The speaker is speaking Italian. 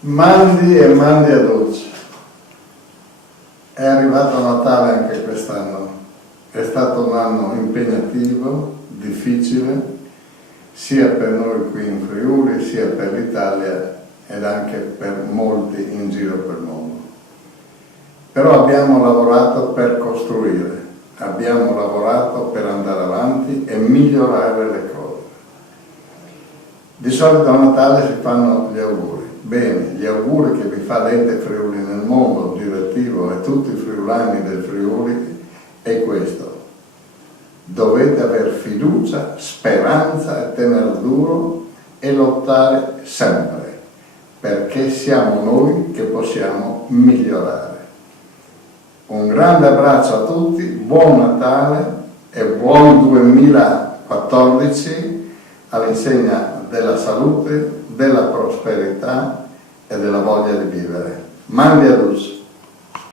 Mandi e mandi a Dulce. È arrivato Natale anche quest'anno. È stato un anno impegnativo, difficile, sia per noi qui in Friuli, sia per l'Italia ed anche per molti in giro per il mondo. Però abbiamo lavorato per costruire, abbiamo lavorato per andare avanti e migliorare le cose. Di solito a Natale si fanno gli auguri. Bene, gli auguri che vi fa l'Ente Friuli nel mondo direttivo e tutti i friulani del Friuli è questo. Dovete aver fiducia, speranza e tenere duro e lottare sempre, perché siamo noi che possiamo migliorare. Un grande abbraccio a tutti, buon Natale e buon 2014 all'insegna della salute, della prosperità e della voglia di vivere. Mandi a Dulce.